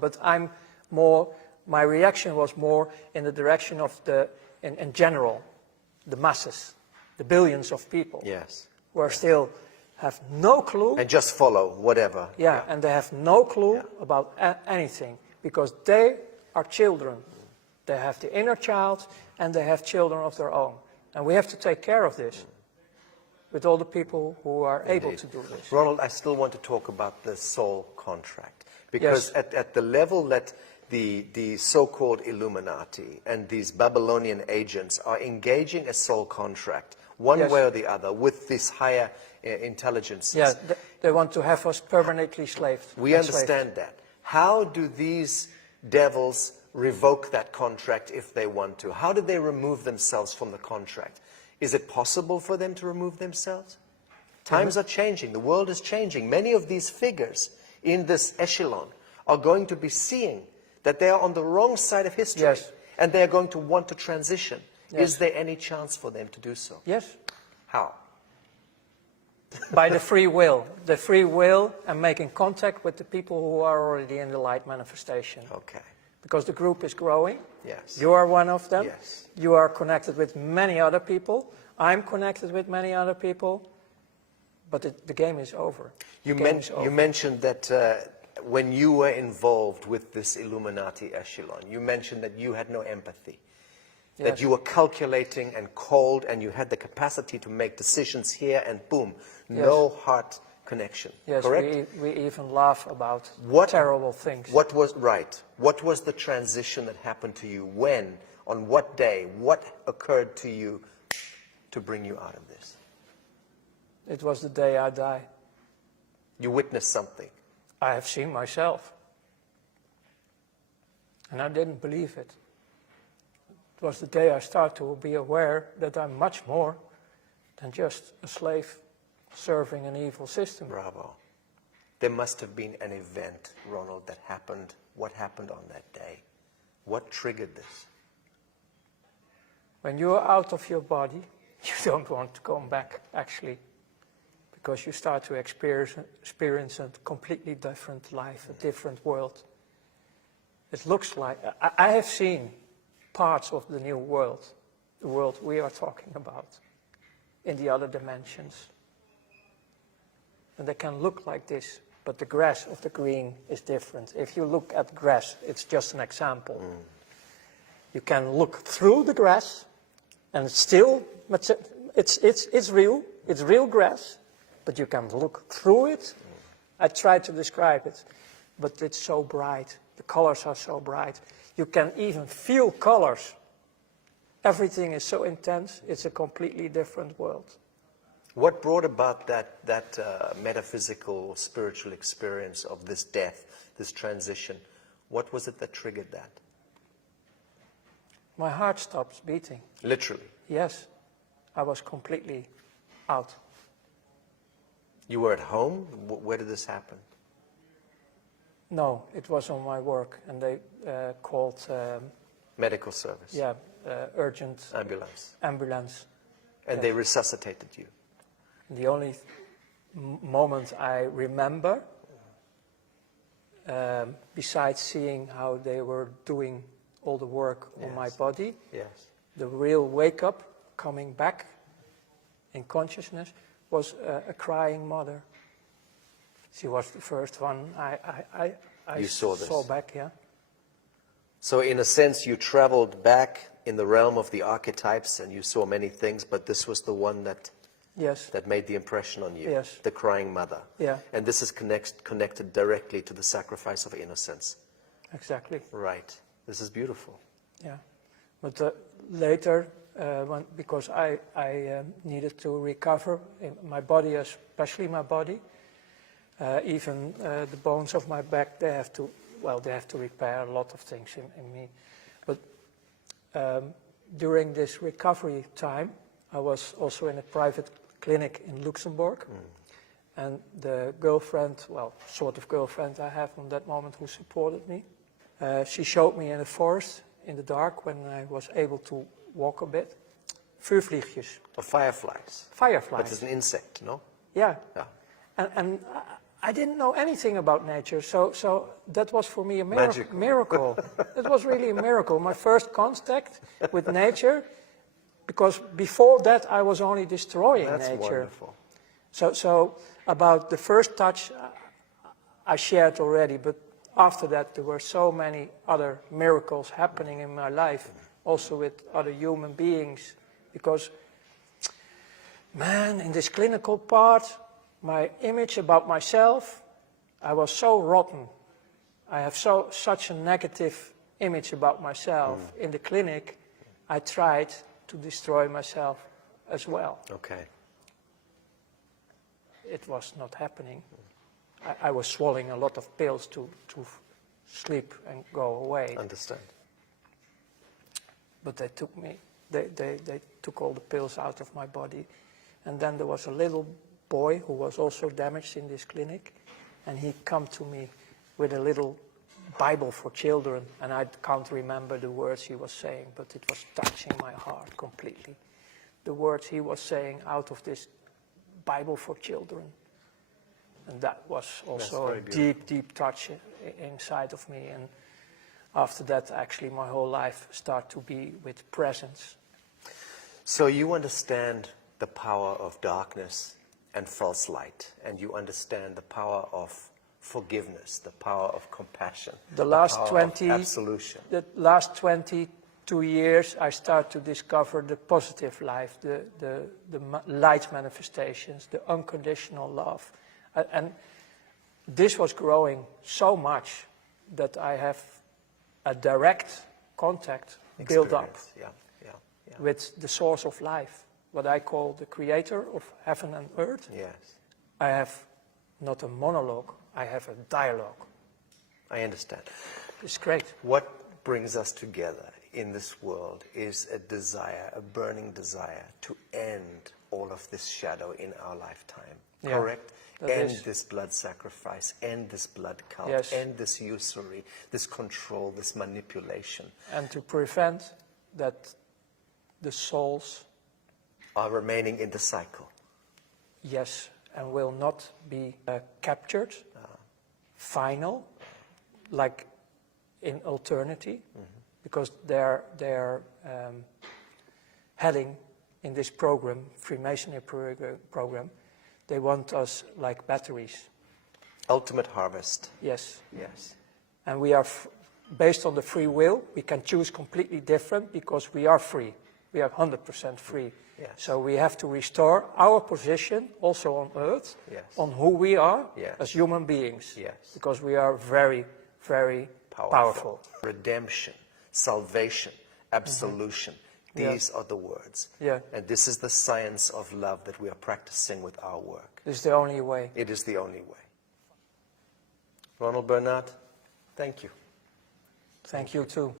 But my reaction was more in the direction of in general, the masses, the billions of people. Yes. Who are still have no clue. And just follow whatever. Yeah, and they have no clue about anything, because they are children. They have the inner child and they have children of their own. And we have to take care of this with all the people who are able to do this. Ronald, I still want to talk about the soul contract. Because at the level that the so-called Illuminati and these Babylonian agents are engaging a soul contract, one way or the other, with these higher intelligences. Yeah, they want to have us permanently slaved. We understand that. How do these devils revoke that contract if they want to? How do they remove themselves from the contract? Is it possible for them to remove themselves? Times are changing. The world is changing. Many of these figures in this echelon are going to be seeing that they are on the wrong side of history. And they are going to want to transition. Is there any chance for them to do so? Yes. How? By the free will. The free will and making contact with the people who are already in the light manifestation. Okay. Because the group is growing. Yes. You are one of them. Yes. You are connected with many other people. I'm connected with many other people. But the game is over. You mentioned that when you were involved with this Illuminati echelon, you mentioned that you had no empathy. That you were calculating and cold, and you had the capacity to make decisions here and boom, no heart connection. Yes, correct? We even laugh about terrible things. What was What was the transition that happened to you? When? On what day? What occurred to you to bring you out of this? It was the day I died. You witnessed something. I have seen myself. And I didn't believe it. It was the day I started to be aware that I'm much more than just a slave serving an evil system. Bravo. There must have been an event, Ronald, that happened. What happened on that day? What triggered this? When you're out of your body, you don't want to come back, actually. Because you start to experience a completely different life, a different world. It looks like, I have seen parts of the new world, the world we are talking about, in the other dimensions. And they can look like this, but the grass of the green is different. If you look at grass, it's just an example. You can look through the grass, and it's still, it's real grass, but you can look through it. I tried to describe it, but it's so bright. The colors are so bright. You can even feel colors. Everything is so intense, it's a completely different world. What brought about that metaphysical, spiritual experience of this death, this transition? What was it that triggered that? My heart stops beating. Literally? Yes. I was completely out. You were at home? Where did this happen? No, it was on my work, and they called... medical service? Yeah, urgent... Ambulance? Ambulance. And they resuscitated you? The only moment I remember, besides seeing how they were doing all the work on my body, the real wake-up, coming back in consciousness, was a crying mother. She was the first one I saw back, So in a sense, you traveled back in the realm of the archetypes and you saw many things, but this was the one that made the impression on you, the crying mother. And this is connected directly to the sacrifice of innocence. Exactly. Right. This is beautiful. Yeah. But later, because I needed to recover in my body, especially my body, even the bones of my back, they have to repair a lot of things in me. But during this recovery time, I was also in a private clinic in Luxembourg. And the girlfriend, well, sort of girlfriend I have from that moment who supported me, she showed me in the forest, in the dark, when I was able to walk a bit, vuurvliegjes. Or fireflies. Fireflies. But it's an insect, no? Yeah. And I didn't know anything about nature, so that was for me a Magical. miracle. It was really a miracle. My first contact with nature, because before that I was only destroying That's nature. wonderful. So about the first touch, I shared already, but after that there were so many other miracles happening in my life, also with other human beings, because, man, in this clinical part, my image about myself, I was so rotten. I have such a negative image about myself. In the clinic, I tried to destroy myself as well. Okay. It was not happening. I was swallowing a lot of pills to sleep and go away. Understand. But they took all the pills out of my body. And then there was a little boy who was also damaged in this clinic, and he come to me with a little Bible for children, and I can't remember the words he was saying, but it was touching my heart completely. The words he was saying out of this Bible for children. And that was also a deep, deep touch inside of me. And after that, actually, my whole life started to be with presence. So you understand the power of darkness and false light, and you understand the power of forgiveness, the power of compassion, The last power 20 of absolution. The last 22 years, I start to discover the positive life, the light manifestations, the unconditional love. And this was growing so much that I have a direct contact built up Yeah. with the source of life, what I call the creator of heaven and earth. Yes. I have not a monologue, I have a dialogue. I understand. It's great. What brings us together in this world is a desire, a burning desire to end all of this shadow in our lifetime. Yeah, correct? that End is. this blood sacrifice, end this blood cult, Yes. end this usury, this control, this manipulation. And to prevent that the souls, Are remaining in the cycle. yes, and will not be captured, final, like in eternity, because they're heading in this program, Freemasonry program, they want us like batteries. Ultimate harvest. Yes. Yes. And we are, based on the free will, we can choose completely different because we are free. We are 100% free. Yes. So we have to restore our position also on earth, Yes. on who we are Yes. as human beings. Yes. Because we are very, very powerful. Redemption, salvation, absolution. These are the words. Yeah. And this is the science of love that we are practicing with our work. This is the only way. It is the only way. Ronald Bernard, thank you. Thank you too.